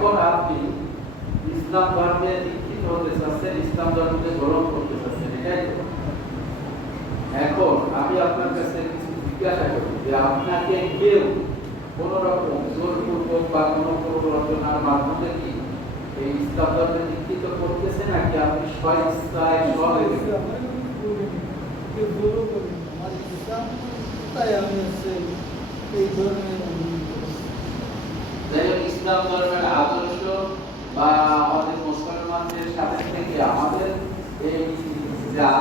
এখন আপনি ইসলাম ধর্মে দীক্ষিত হতে চাচ্ছেন ইসলাম ধর্মকে গ্রহণ করতে চাচ্ছেন এটাই তো এখন আমি আপনার কাছে কিছু জিজ্ঞাসা করি যে আপনাকে কেউ কোন রকম জোরপূর্বক বা কোন প্ররোচনার মাধ্যমে কি এই ইসলাম ধর্মে দীক্ষিত করতেছে নাকি আপনি স্বেচ্ছায় সবে আমি হচ্ছে এই ধরনের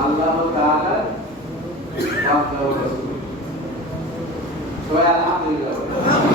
আল্লাহ তাআলা পাপ করে রাসূল সোয়া আমি